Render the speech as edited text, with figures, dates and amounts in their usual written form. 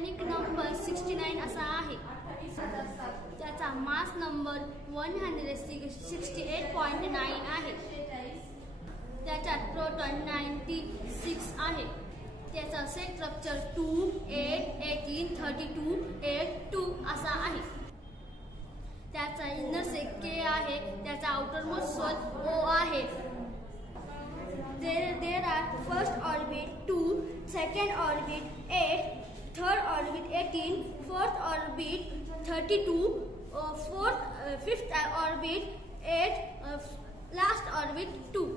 आयनिक number 69 असा आहे. त्याचा मास नंबर 168.9 आहे. त्याच्यात प्रोटॉन 96 आहे. त्याचा सेल स्ट्रक्चर 2, 8, 18, 32, 8, 2 असा आहे. त्याचा इनर शेल K आहे. त्याचा आउटरमोस्ट शेल O आहे. There are first orbit 2, second orbit 8, third orbit 18, fourth orbit 32, fifth orbit 8, last orbit 2.